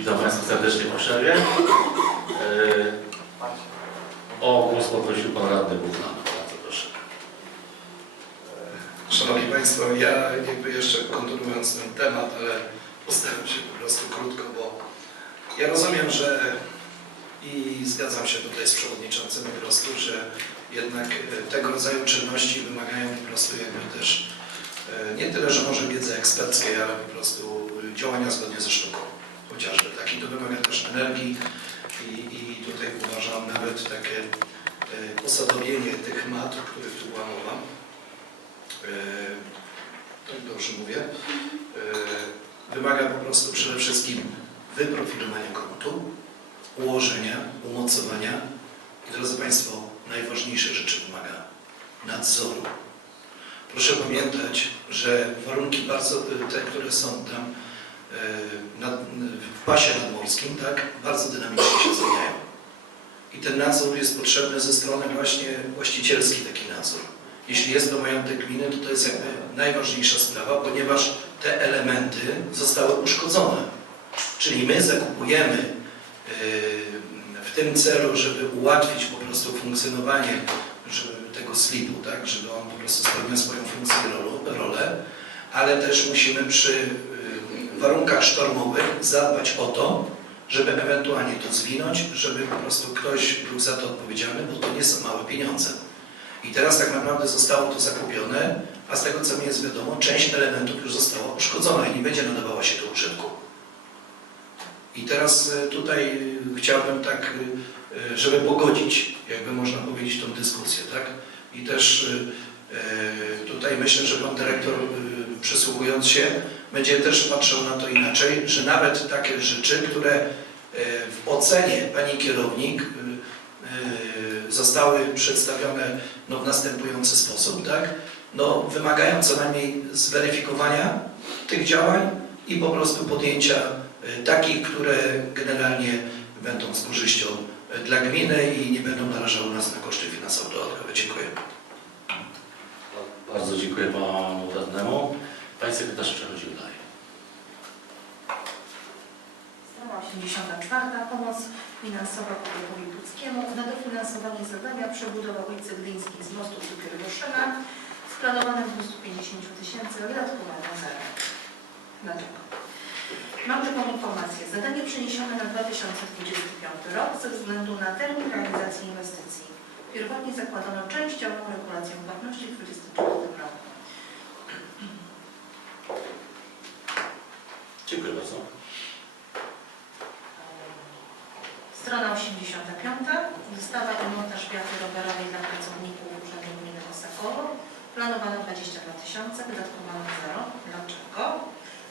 Witam Państwa serdecznie po przerwie. O głos poprosił Pan Radny Buchman. Bardzo proszę. Szanowni Państwo, ja jakby jeszcze kontynuując ten temat, ale postaram się po prostu krótko, bo ja rozumiem, że i zgadzam się tutaj z przewodniczącym po prostu, że jednak e, tego rodzaju czynności wymagają po prostu jakby też e, nie tyle, że może wiedzy eksperckiej, ale po prostu działania zgodnie ze sztuką chociażby. Tak? I to wymaga też energii i, i tutaj uważam nawet takie e, posadowienie tych mat, o których tu była mowa, tak dobrze mówię, e, wymaga po prostu przede wszystkim wyprofilowania gruntu, ułożenia, umocowania i drodzy Państwo, najważniejsze rzeczy wymaga nadzoru. Proszę pamiętać, że warunki bardzo, te, które są tam nad, w pasie nadmorskim, tak, bardzo dynamicznie się zmieniają. I ten nadzór jest potrzebny ze strony właśnie właścicielski taki nadzór. Jeśli jest to majątek gminy, to to jest jakby najważniejsza sprawa, ponieważ te elementy zostały uszkodzone. Czyli my zakupujemy yy, w tym celu, żeby ułatwić po prostu funkcjonowanie tego slipu, tak, żeby on po prostu spełniał swoją funkcję rolę, ale też musimy przy warunkach sztormowych zadbać o to, żeby ewentualnie to zwinąć, żeby po prostu ktoś był za to odpowiedzialny, bo to nie są małe pieniądze. I teraz tak naprawdę zostało to zakupione, a z tego co mi jest wiadomo, część elementów już została uszkodzona i nie będzie nadawała się do użytku. I teraz e, tutaj e, chciałbym tak, e, żeby pogodzić, jakby można powiedzieć, tą dyskusję, tak? I też tutaj myślę, że pan dyrektor przysłuchując się, będzie też patrzył na to inaczej, że nawet takie rzeczy, które e, w ocenie pani kierownik e, e, zostały przedstawione no, w następujący sposób, tak? No, wymagają co najmniej zweryfikowania tych działań i po prostu podjęcia takich, które generalnie będą z korzyścią dla gminy i nie będą narażały nas na koszty finansowe dodatkowe. Dziękuję. Bardzo dziękuję Panu Radnemu. Pani Sekretarz przechodził dalej. Strona 84. Pomoc finansowa powiatowi łódzkiemu na dofinansowanie zadania przebudowa ulicy Gdyńskiej z mostu do Szyna z planowanych 250 tysięcy, wydatkowanych zero. Dlaczego? Mam taką informację. Zadanie przeniesione na 2025 rok ze względu na termin realizacji inwestycji. Pierwotnie zakładano częściową regulację płatności w 2024 roku. Dziękuję bardzo. Strona 85. Wystawa i montaż wiaty rowerowej dla pracowników Urzędu Gminy Kosakowo. Planowano 22 tysiące, wydatkowano 0. Dlaczego?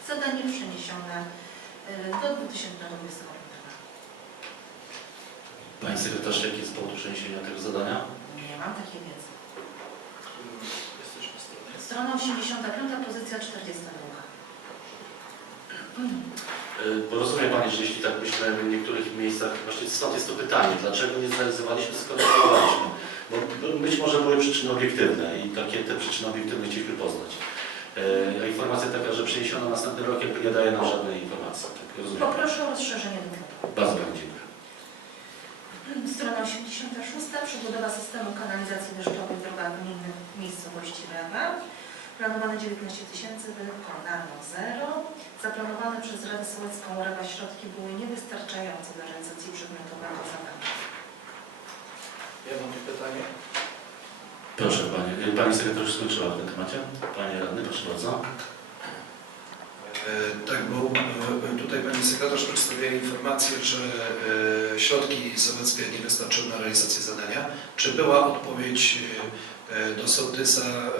Zadanie przeniesione y, do 2025 roku. Pani Sekretarz, jaki jest powód przeniesienia tego zadania? Nie mam takiej wiedzy. Strona 85, pozycja 42. Y, Bo rozumie Pani, że jeśli tak myślę w niektórych miejscach, właśnie stąd jest to pytanie, dlaczego nie zrealizowaliśmy, skoro? Bo być może były przyczyny obiektywne i takie te przyczyny obiektywne chcieliśmy poznać. Y, A informacja taka, że przeniesiono na następny rok, jakby nie daje nam żadnej informacji. Tak rozumiem. Poproszę o rozszerzenie wykresu. Bardzo Pani dziękuję. Strona 86. Przebudowa systemu kanalizacji deszczowej w drogach w miejscowości Rewa. Planowane 19 tysięcy, wykonano 0. Zaplanowane przez Radę Sołecką Rewa środki były niewystarczające dla realizacji przedmiotowego zadania. Ja mam pytanie. Proszę Pani, y, Pani Sekretarz skończyła w tym temacie. Panie Radny, proszę bardzo. E, Tak, bo e, tutaj Pani Sekretarz przedstawiła informację, że e, środki sowieckie nie wystarczyły na realizację zadania. Czy była odpowiedź e, e, do sołtysa, e,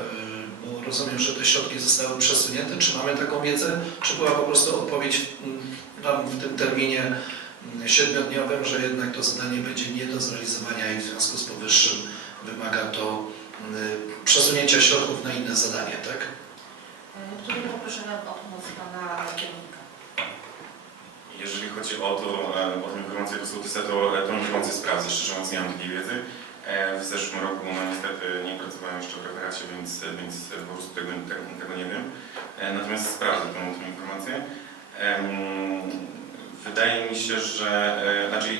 bo rozumiem, że te środki zostały przesunięte, czy mamy taką wiedzę, czy była po prostu odpowiedź mm, nam w tym terminie mm, siedmiodniowym, że jednak to zadanie będzie nie do zrealizowania i w związku z powyższym wymaga to mm, przesunięcia środków na inne zadanie, tak? E, Tutaj poproszę o pomoc Pana kierownika. Jeżeli chodzi o, to, e, o tę informację do sołtysa, to tą informację sprawdzę. Szczerze mówiąc, nie mam takiej wiedzy. E, W zeszłym roku no, niestety nie pracowałem jeszcze w referacie, więc, więc po prostu tego, tego, tego nie wiem. Natomiast sprawdzę tą, tą informację. Wydaje mi się, że znaczy,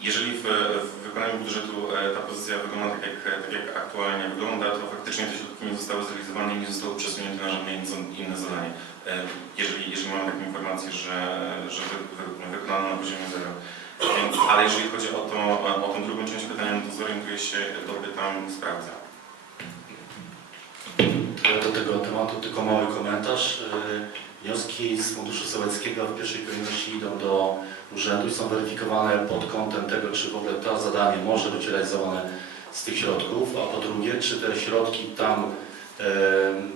jeżeli w, w wykonaniu budżetu e, ta pozycja wygląda tak jak, tak jak aktualnie wygląda, to faktycznie te środki nie zostały zrealizowane i nie zostały przesunięte na żadne inne- zadanie. E, Jeżeli, jeżeli mamy taką informację, że, że wy, wy, wykonano na poziomie zero. Więc, ale jeżeli chodzi o, to, o tą drugą część pytania, no to zorientuję się, dopytam, sprawdzę. Do tego tematu tylko mały komentarz. Wnioski z Funduszu Sołeckiego w pierwszej kolejności idą do urzędu i są weryfikowane pod kątem tego, czy w ogóle to zadanie może być realizowane z tych środków, a po drugie, czy te środki tam e,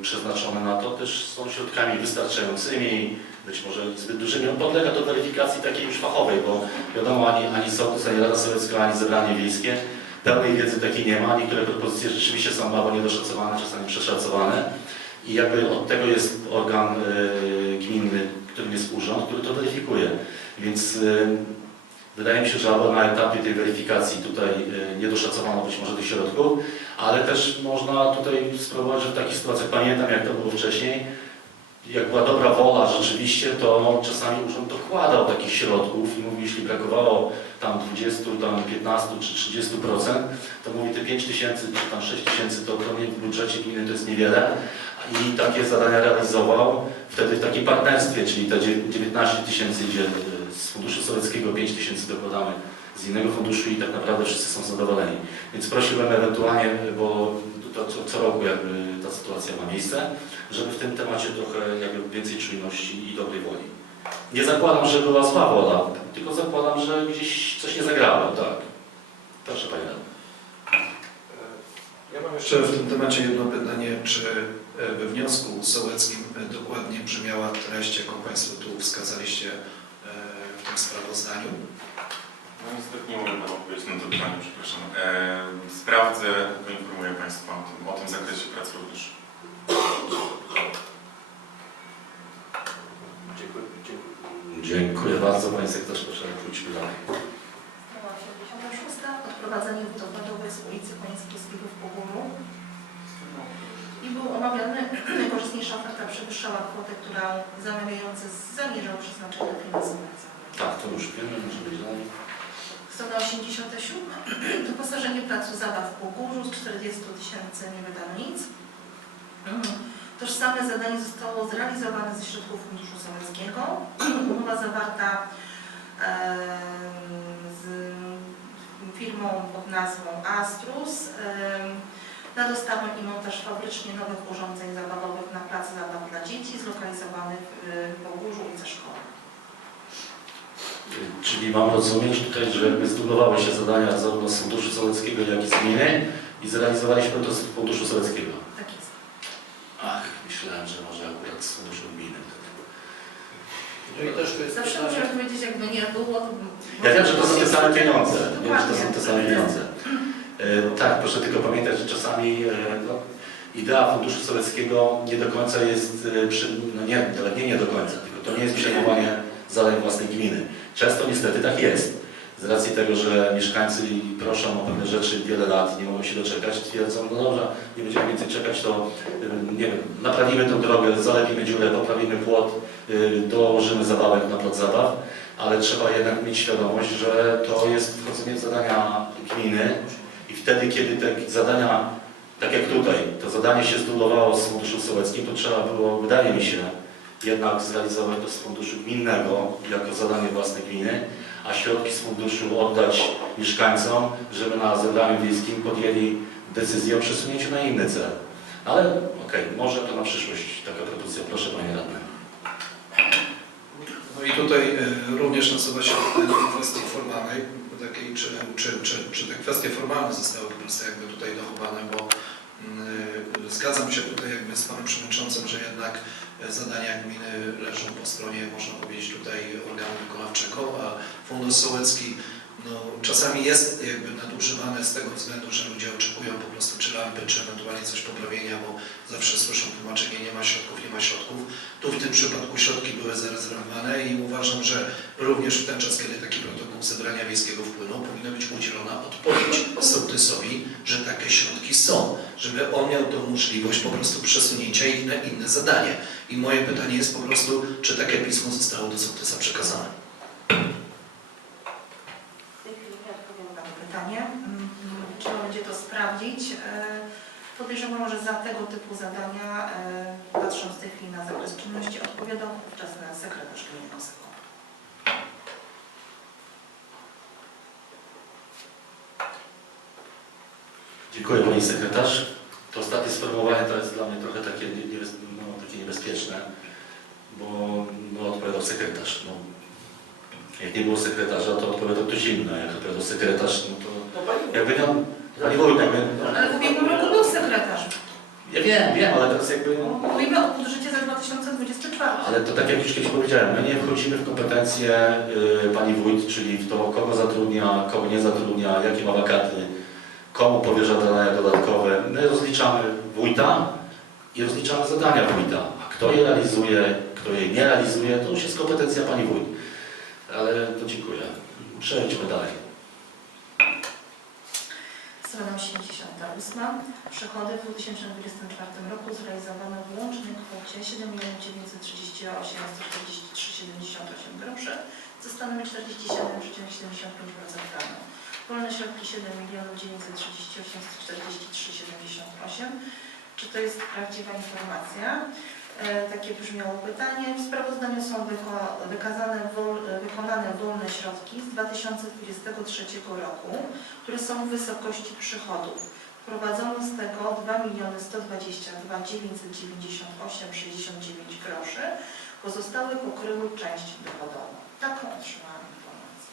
przeznaczone na to też są środkami wystarczającymi, być może zbyt dużymi. On podlega do weryfikacji takiej już fachowej, bo wiadomo, ani, ani sołtys, ani Rada Sowiecka, ani zebranie wiejskie pełnej wiedzy takiej nie ma. Niektóre propozycje rzeczywiście są albo niedoszacowane, czasami przeszacowane. I jakby od tego jest organ y, gminny, którym jest urząd, który to weryfikuje. Więc y, wydaje mi się, że albo na etapie tej weryfikacji tutaj y, nie doszacowano być może tych środków, ale też można tutaj spróbować, że w takich sytuacjach, pamiętam jak to było wcześniej, jak była dobra wola rzeczywiście, to czasami urząd dokładał takich środków i mówi, jeśli brakowało tam 20, tam 15 czy 30 procent, to mówi te 5 tysięcy czy tam 6 tysięcy to, to w budżecie gminy to jest niewiele i takie zadania realizował wtedy w takim partnerstwie, czyli te dzie- 19 tysięcy idzie y, z funduszu sowieckiego, 5 tysięcy dokładamy z innego funduszu i tak naprawdę wszyscy są zadowoleni. Więc prosiłbym ewentualnie, bo to co, roku jakby ta sytuacja ma miejsce, żeby w tym temacie trochę jakby więcej czujności i dobrej woli. Nie zakładam, że była zła wola, tylko zakładam, że gdzieś coś nie zagrało, tak. Proszę Radny. Ja mam jeszcze w tym temacie jedno pytanie, czy we wniosku sołeckim e, dokładnie brzmiała treść, jaką Państwo tu wskazaliście e, w tym sprawozdaniu? No niestety nie mogę Panu odpowiedzieć na to pytanie, przepraszam. E, sprawdzę, poinformuję Państwa o tym, o tym zakresie prac również. Dziękuję, dziękuję. Dziękuję bardzo. Panie sekretarz, proszę wróćmy dalej. Strona 76. Odprowadzenie wodowodowe z ulicy Konieckiego w Pogórzu. I był omawiany, najkorzystniejsza oferta przewyższała kwotę, którą zamawiający zamierzał przeznaczyć na finansowanie. Tak, to już wiemy, może być dalej. Strona 87. Doposażenie placu zabaw w Pogórzu z 40 tysięcy nie wydano nic. Tożsame zadanie zostało zrealizowane ze środków Funduszu Sowieckiego. Umowa zawarta z firmą pod nazwą Astrus na dostawę i montaż fabrycznie nowych urządzeń zabawowych na plac zabaw dla dzieci zlokalizowanych w Pogórzu ulica Szkoła. Y, Czyli mam rozumieć tutaj, że jakby zdublowałe się zadania zarówno z Funduszu Sowieckiego, jak i z gminy i zrealizowaliśmy to z Funduszu Sowieckiego. Tak jest. Ach, myślałem, że może akurat z Funduszu Gminy. No i też to jest Zawsze możemy powiedzieć, jakby nie było. to- Ja wiem, że to są te same pieniądze. Wiem, że to są te same pieniądze. E, tak, proszę tylko pamiętać, że czasami e, no, idea Funduszu Sowieckiego nie do końca jest, e, przy, no nie, nie, nie do końca, tylko to nie jest przejmowanie zadań własnej gminy. Często niestety tak jest. Z racji tego, że mieszkańcy proszą o pewne rzeczy wiele lat, nie mogą się doczekać, twierdzą, no dobrze, nie będziemy więcej czekać, to nie wiem, naprawimy tę drogę, zalepimy dziurę, poprawimy płot, dołożymy zabawek na plac zabaw ale trzeba jednak mieć świadomość, że to jest wchodzenie w zadania gminy i wtedy, kiedy te zadania, tak jak tutaj, to zadanie się zdublowało z Funduszem Sołeckim, to trzeba było, wydaje mi się, jednak zrealizować to z funduszu gminnego jako zadanie własnej gminy, a środki z funduszu oddać mieszkańcom, żeby na zebraniu wiejskim podjęli decyzję o przesunięciu na inny cel. Ale okej, może to na przyszłość taka propozycja. Proszę Panie Radny. No i tutaj e, również nasuwa się kwestii formalnej, takiej, czy, czy, czy, czy te kwestie formalne zostały po prostu jakby tutaj dochowane, bo mm, zgadzam się tutaj jakby z Panem Przewodniczącym, że jednak zadania gminy leżą po stronie, można powiedzieć, tutaj organu wykonawczego, a Fundusz Sołecki no, czasami jest jakby nadużywany z tego względu, że ludzie oczekują po prostu czy lampy, czy ewentualnie coś poprawienia, bo zawsze słyszą tłumaczenie, nie ma środków, nie ma środków. Tu w tym przypadku środki były zarezerwowane i uważam, że również w ten czas, kiedy taki protokół zebrania wiejskiego wpłyną powinna być udzielona odpowiedź sołtysowi, że takie środki są, żeby on miał tą możliwość po prostu przesunięcia ich na inne zadanie. I moje pytanie jest po prostu, czy takie pismo zostało do sołtysa przekazane? W tej chwili ja odpowiem na to pytanie. Mm, Trzeba będzie to sprawdzić. E, podejrzewam, że za tego typu zadania, e, patrząc w tej chwili na zakres czynności, odpowiada ówczesny sekretarz gminy Dziękuję Pani Sekretarz. To ostatnie sformułowanie to jest dla mnie trochę takie, nie, nie, no, takie niebezpieczne, bo no, odpowiadał sekretarz. No, jak nie było sekretarza, to odpowiadał ktoś inny, a jak odpowiadał sekretarz, no to No pani, jakby no, Pani Wójt, jakby, Ale w ubiegłym roku był sekretarz. ja wiem, wiem, ale teraz jakby, no, Mówimy o budżecie za 2024. ale to tak jak już kiedyś powiedziałem, my nie wchodzimy w kompetencje y, Pani Wójt, czyli w to, kogo zatrudnia, kogo nie zatrudnia, jakie ma wakaty, komu powierza zadania dodatkowe. My rozliczamy wójta i rozliczamy zadania wójta. A kto je realizuje, kto je nie realizuje, to już jest kompetencja Pani Wójt. Ale to dziękuję. Przejdźmy dalej. Strona 88. Przychody w 2024 roku zrealizowano w łącznej kwocie 7 938 143,78 groszy, co stanowi 47,75% planu. Wolne środki 7 938 143,78. Czy to jest prawdziwa informacja? E, takie brzmiało pytanie. W sprawozdaniu są wyko- wykazane wol, wykonane wolne środki z 2023 roku które są w wysokości przychodów. Wprowadzono z tego 2 122 998 69 groszy. Pozostałe pokryły część dochodową. Taką otrzymałam informację.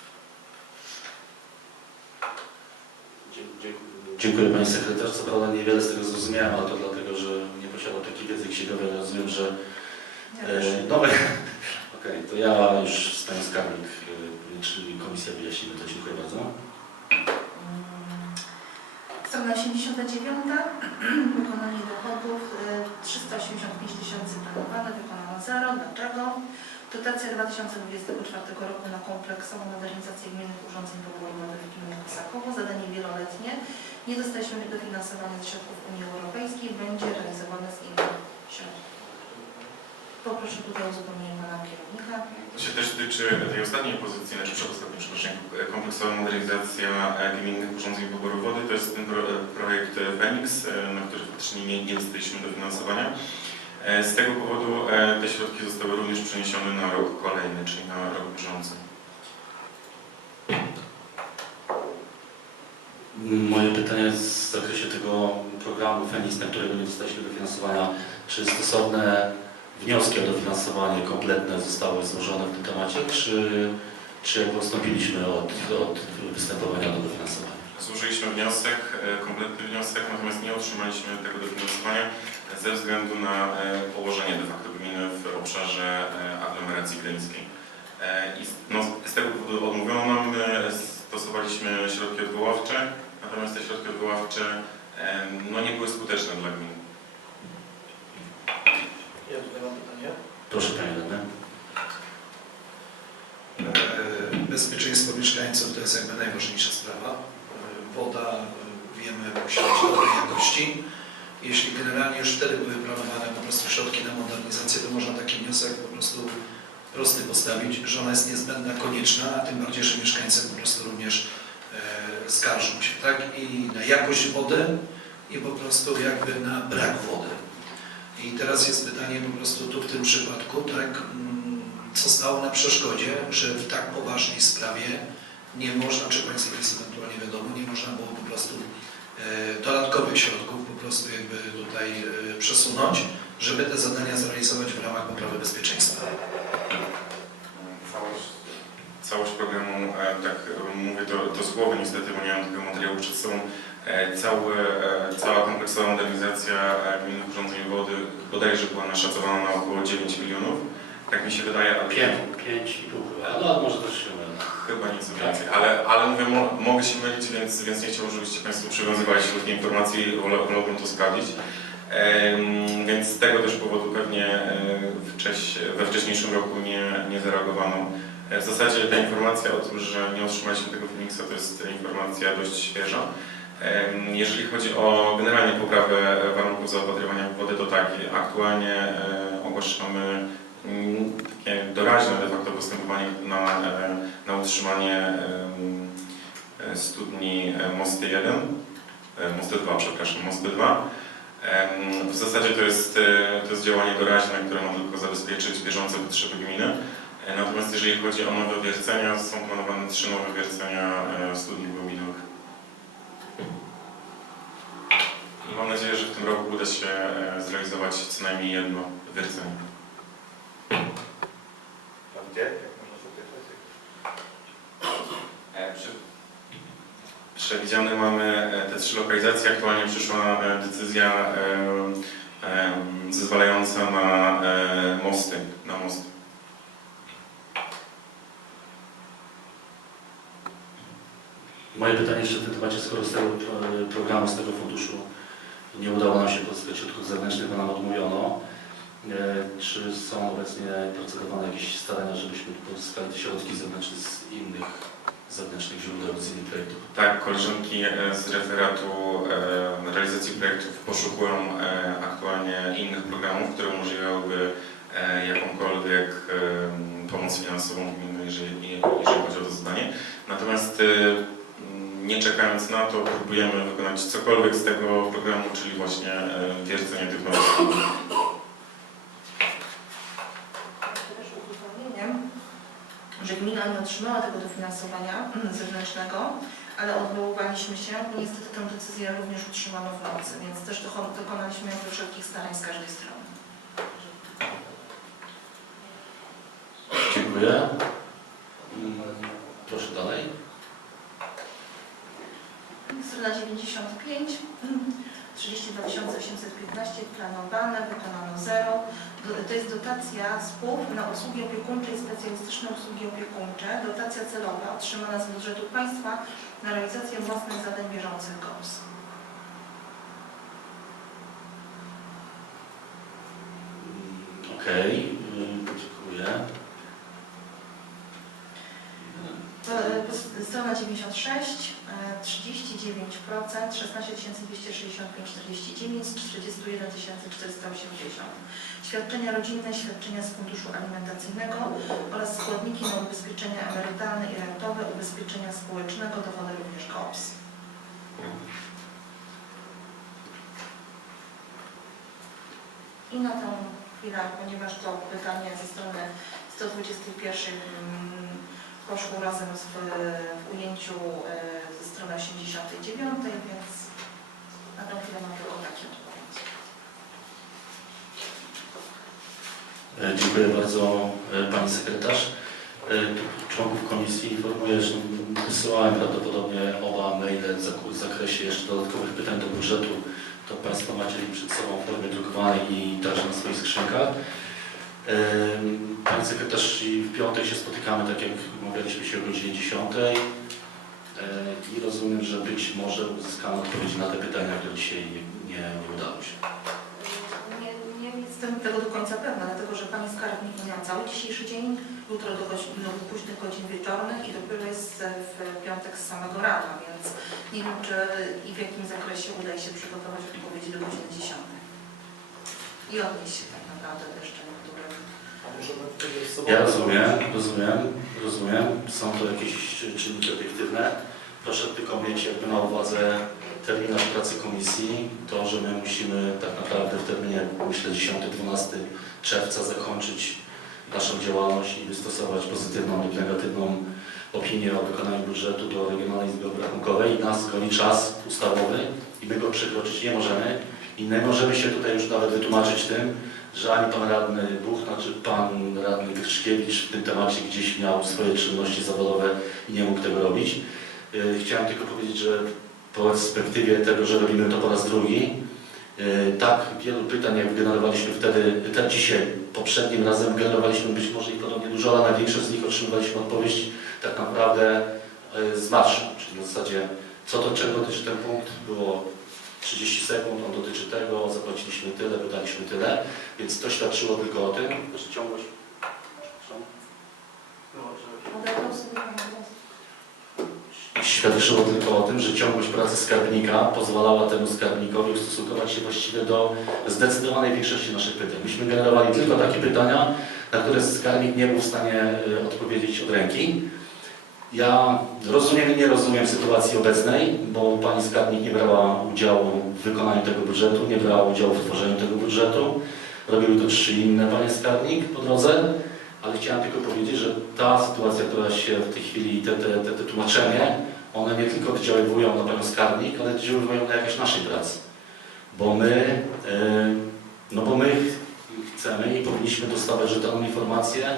Dziękuję Pani Sekretarz. Co prawda niewiele z tego zrozumiałem, ale to dlatego, że nie posiadam takiej wiedzy księgowej. ale Rozumiem, że. E, No, okej, to ja już z Panią Skarbnik, e, czyli Komisja wyjaśnimy, to dziękuję bardzo. Mm, Strona 89. Wykonanie dochodów y, 385 tysięcy planowane, wykonano zero. Dlaczego? Dotacja 2024 roku na kompleksową modernizację gminnych urządzeń pobołowych w gminie Kosakowo, zadanie wieloletnie. Nie dostaliśmy dofinansowania z środków Unii Europejskiej, będzie realizowane z innych środków. Poproszę tutaj o uzupełnienie pana kierownika. To się też tyczy tej ostatniej pozycji, znaczy przedostatniej, przepraszam, kompleksowa modernizacja gminnych urządzeń poboru wody. To jest ten pro, projekt Fenix, na który faktycznie nie, nie dostaliśmy dofinansowania. E, Z tego powodu e, te środki zostały również przeniesione na rok kolejny, czyli na rok bieżący. Moje pytanie w zakresie tego programu Fenix, na którego nie dostaliśmy dofinansowania. Czy stosowne wnioski o dofinansowanie kompletne zostały złożone w tym temacie, czy, czy jak postąpiliśmy od, od występowania do dofinansowania? Złożyliśmy wniosek, e, kompletny wniosek, natomiast nie otrzymaliśmy tego dofinansowania ze względu na e, położenie de facto gminy w obszarze e, aglomeracji gdańskiej. I z- no, z tego powodu odmówiono nam, stosowaliśmy środki odwoławcze, natomiast te środki odwoławcze no, nie były skuteczne dla gminy. ja tutaj mam pytanie. Proszę Panie Radny. Bezpieczeństwo mieszkańców to jest jakby najważniejsza sprawa. Woda, e, wiemy, być dobrej jakości. Jeśli generalnie już wtedy były planowane po prostu środki na modernizację, to można taki wniosek po prostu prosty postawić, że ona jest niezbędna, konieczna, a tym bardziej, że mieszkańcy po prostu również e, skarżą się, tak? I na jakość wody i po prostu jakby na brak wody. I teraz jest pytanie po prostu tu w tym przypadku, tak, mm, co stało na przeszkodzie, że w tak poważnej sprawie nie można, czy Państwu jest ewentualnie wiadomo, nie można było po prostu e, dodatkowych środków po prostu jakby tutaj e, przesunąć, żeby te zadania zrealizować w ramach poprawy bezpieczeństwa. Całość, całość programu, e, tak mówię to, to z głowy niestety, bo nie mam tego materiału przed sobą, cały, cała kompleksowa modernizacja gminnych urządzeń wody bodajże była naszacowana na około 9 milionów. Tak mi się wydaje, ale Pięć, pięć i pół chyba, no może też się. Chyba nieco więcej. Ale, ale mówię, mo, mogę się mylić, więc, więc nie chciałbym, żebyście Państwo przywiązywali się do tej informacji, wolałbym to sprawdzić. Em, więc z tego też powodu pewnie e, wcześ, we wcześniejszym roku nie, nie zareagowano. E, W zasadzie ta informacja o tym, że nie otrzymaliśmy tego Phoenixa, to jest informacja dość świeża. Jeżeli chodzi o generalnie poprawę warunków zaopatrywania w wodę, to tak, aktualnie e, ogłaszamy takie doraźne de facto postępowanie na, e, na utrzymanie e, studni e, Mosty 1, e, Mosty 2, przepraszam, Mosty 2. Em, W zasadzie to jest, to jest działanie doraźne, które ma tylko zabezpieczyć bieżące potrzeby gminy. Natomiast jeżeli chodzi o nowe wiercenia, są planowane trzy nowe wiercenia studni głębinowych. I mam nadzieję, że w tym roku uda się zrealizować co najmniej jedno wiercenie. Jak można zapytać? E, Przewidziane mamy e, te trzy lokalizacje. Aktualnie przyszła e, decyzja zezwalająca na mosty, na most. Moje pytanie jeszcze w tym temacie, skoro z tego programu, z tego funduszu nie udało nam się pozyskać środków zewnętrznych, bo nam odmówiono, czy są obecnie procedowane jakieś starania, żebyśmy pozyskali środki zewnętrzne z innych zewnętrznych źródeł, z innych projektów? Tak, koleżanki e, z referatu e, realizacji projektów poszukują e, aktualnie innych programów, które umożliwiałyby e, jakąkolwiek e, pomoc finansową gminy, jeżeli, jeżeli chodzi o to zadanie. Natomiast e, nie czekając na to, próbujemy wykonać cokolwiek z tego programu, czyli właśnie e, wiercenie tych nowych studni. Jeszcze też uzupełnieniem, że gmina nie otrzymała tego dofinansowania zewnętrznego, ale odwoływaliśmy się. Niestety tę decyzję również utrzymano w nocy, więc też dokonaliśmy jakby wszelkich starań z każdej strony. Dziękuję. Proszę dalej. Strona 95, 32 815 planowane, wykonano 0. To jest dotacja SPUW na usługi opiekuńcze i specjalistyczne usługi opiekuńcze. Dotacja celowa otrzymana z budżetu państwa na realizację własnych zadań bieżących GOPS. Mm, Okej, mm, dziękuję. To, e, Strona 96, e, 39%, 16 265, 49, z 41 480. Świadczenia rodzinne, świadczenia z funduszu alimentacyjnego oraz składniki na ubezpieczenia emerytalne i rentowe, ubezpieczenia społecznego, dowody również GOPS. I na tą chwilę, ponieważ to pytanie ze strony 121 mm, poszło razem w, w ujęciu ze strony 89, więc na tę chwilę mam tylko takie odpowiedzi. E, Dziękuję bardzo e, Pani Sekretarz. E, Członków Komisji informuję, że wysyłałem prawdopodobnie oba maile w zakresie jeszcze dodatkowych pytań do budżetu. To Państwo macie przed sobą w formie drukowanej i także na swoich skrzynkach. Pani Sekretarz, w piątek się spotykamy, tak jak umawialiśmy się o godzinie 10. E, I rozumiem, że być może uzyskamy odpowiedzi na te pytania, które dzisiaj nie, nie, nie udało się. Nie, nie jestem tego do końca pewna, dlatego że Pani skarbnik miała cały dzisiejszy dzień, jutro do, godzin, do późnych godzin wieczornych i dopiero jest w piątek z samego rana, więc nie wiem, czy i w jakim zakresie uda się przygotować odpowiedzi do godziny 10. I odnieść się tak naprawdę do jeszcze niektórych. Ja rozumiem, rozumiem, rozumiem. Są to jakieś czynniki obiektywne. Tylko mieć jakby na uwadze terminarz pracy komisji, to, że my musimy tak naprawdę w terminie, myślę, 10-12 czerwca zakończyć naszą działalność i wystosować pozytywną lub negatywną opinię o wykonaniu budżetu do Regionalnej Izby Obrachunkowej. I nas goni czas ustawowy i my go przekroczyć nie możemy. I nie możemy się tutaj już nawet wytłumaczyć tym, że ani pan radny Buch, znaczy pan radny Gryczkiewicz w tym temacie gdzieś miał swoje czynności zawodowe i nie mógł tego robić. Yy, Chciałem tylko powiedzieć, że w perspektywie tego, że robimy to po raz drugi, yy, tak wielu pytań, jak generowaliśmy wtedy, tak dzisiaj, poprzednim razem generowaliśmy być może ich podobnie dużo, ale na większość z nich otrzymywaliśmy odpowiedź tak naprawdę yy, z marszu, czyli na zasadzie co do czego dotyczy ten punkt, było 30 sekund, on dotyczy tego, zapłaciliśmy tyle, wydaliśmy tyle, więc to świadczyło tylko o tym, że ciągłość... Odebrał sobie Pani głos. Świadczyło tylko o tym, że ciągłość pracy skarbnika pozwalała temu skarbnikowi ustosunkować się właściwie do zdecydowanej większości naszych pytań. Myśmy generowali tylko takie pytania, na które skarbnik nie był w stanie e, odpowiedzieć od ręki. Ja rozumiem i nie rozumiem sytuacji obecnej, bo pani skarbnik nie brała udziału w wykonaniu tego budżetu, nie brała udziału w tworzeniu tego budżetu. Robiły to trzy inne panie skarbnik po drodze, ale chciałem tylko powiedzieć, że ta sytuacja, która się w tej chwili, te, te, te, te tłumaczenie, one nie tylko oddziaływują na panią skarbnik, ale oddziaływują na jakieś naszej pracy. Bo my, e, no bo my chcemy i powinniśmy dostawać rzetelną informację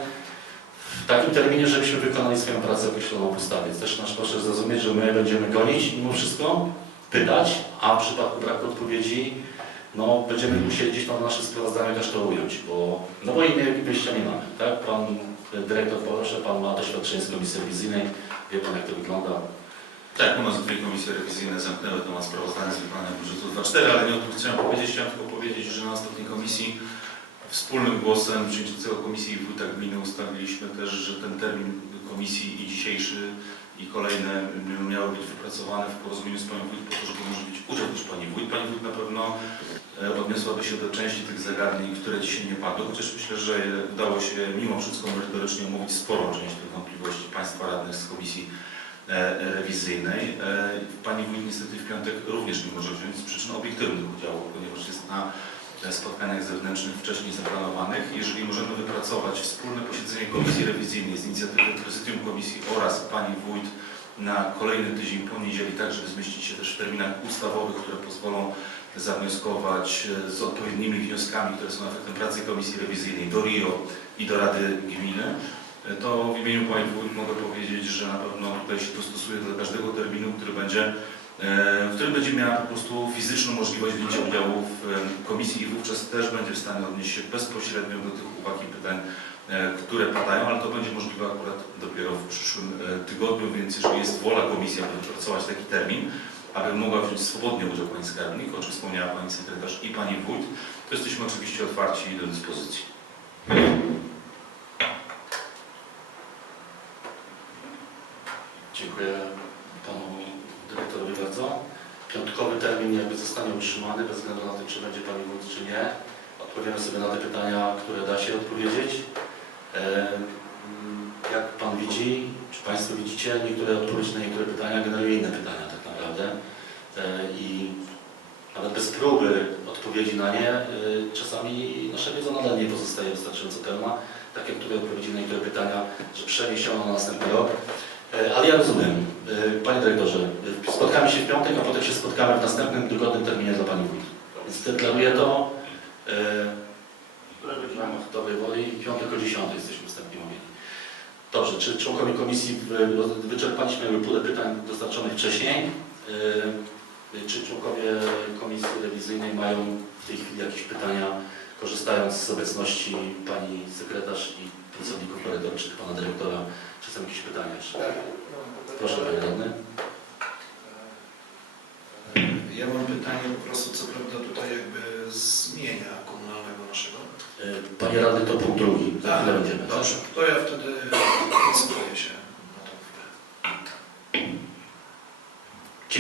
w takim terminie, żebyśmy wykonali swoją pracę określoną w ustawie. Też nasz proszę zrozumieć, że my będziemy gonić mimo wszystko, pytać, a w przypadku braku odpowiedzi, no będziemy musieli gdzieś tam w naszym sprawozdaniu też to ująć, bo, no bo innej wyjścia nie mamy, tak? Pan dyrektor proszę, pan ma doświadczenie z komisji rewizyjnej, wie pan jak to wygląda. Tak, u nas dwie komisje rewizyjne zamknęły temat sprawozdania z wykonania budżetu 2.4, ale nie o tym chciałem powiedzieć. Chciałem tylko powiedzieć, że na ostatniej komisji wspólnym głosem przewodniczącego komisji i wójta gminy ustaliliśmy też, że ten termin komisji i dzisiejszy i kolejne miały być wypracowane w porozumieniu z panią wójt po to, żeby może być udział też pani wójt. Pani wójt na pewno e, odniosłaby się do części tych zagadnień, które dzisiaj nie padły, chociaż myślę, że udało się mimo wszystko merytorycznie omówić sporą część tych wątpliwości państwa radnych z komisji rewizyjnej. E, Pani wójt niestety w piątek również nie może wziąć z przyczyn obiektywnych udziału, ponieważ jest na e, spotkaniach zewnętrznych wcześniej zaplanowanych. Jeżeli możemy wypracować wspólne posiedzenie komisji rewizyjnej z inicjatywy prezydium komisji oraz pani wójt na kolejny tydzień po niedzieli, tak żeby zmieścić się też w terminach ustawowych, które pozwolą zawnioskować e, z odpowiednimi wnioskami, które są efektem pracy komisji rewizyjnej do RIO i do Rady Gminy, to w imieniu Pani Wójt mogę powiedzieć, że na pewno tutaj się dostosuję do każdego terminu, który będzie, e, w którym będzie miała po prostu fizyczną możliwość wzięcia udziału w e, komisji i wówczas też będzie w stanie odnieść się bezpośrednio do tych uwag i pytań, e, które padają, ale to będzie możliwe akurat dopiero w przyszłym e, tygodniu, więc jeżeli jest wola komisji, aby wypracować taki termin, aby mogła wziąć swobodnie udział Pani Skarbnik, o czym wspomniała Pani Sekretarz i Pani Wójt, to jesteśmy oczywiście otwarci do dyspozycji. Dziękuję panu dyrektorowi bardzo. Piątkowy termin jakby zostanie utrzymany bez względu na to, czy będzie pani wójt, czy nie. Odpowiemy sobie na te pytania, które da się odpowiedzieć. E, Jak pan widzi, czy państwo widzicie, niektóre odpowiedzi na niektóre pytania generują inne pytania tak naprawdę. E, I nawet bez próby odpowiedzi na nie, e, czasami nasza wiedza nadal nie pozostaje wystarczająco pełna. Tak jak tutaj odpowiedzi na niektóre pytania, że przeniesiono na następny rok. Ale ja rozumiem, Panie Dyrektorze, spotkamy się w piątek, a potem się spotkamy w następnym tygodniu terminie dla Pani Wójt. Więc deklaruję to. e, Mam dobrej woli. Piątek o 10 jesteśmy wstępnie mówieni. Dobrze, czy członkowie komisji wy- wyczerpaliśmy pulę pytań dostarczonych wcześniej? E, Czy członkowie komisji rewizyjnej mają w tej chwili jakieś pytania, korzystając z obecności Pani Sekretarz i pracowników czy Pana Dyrektora? Czy są jakieś pytania jeszcze? Proszę Panie Radny. Ja mam pytanie po prostu, co prawda tutaj jakby zmienia komunalnego naszego. E, panie rady to punkt drugi. Za tak, chwilę będziemy. Dobrze, to ja wtedy koncentruję się na tą chwilę. Tak.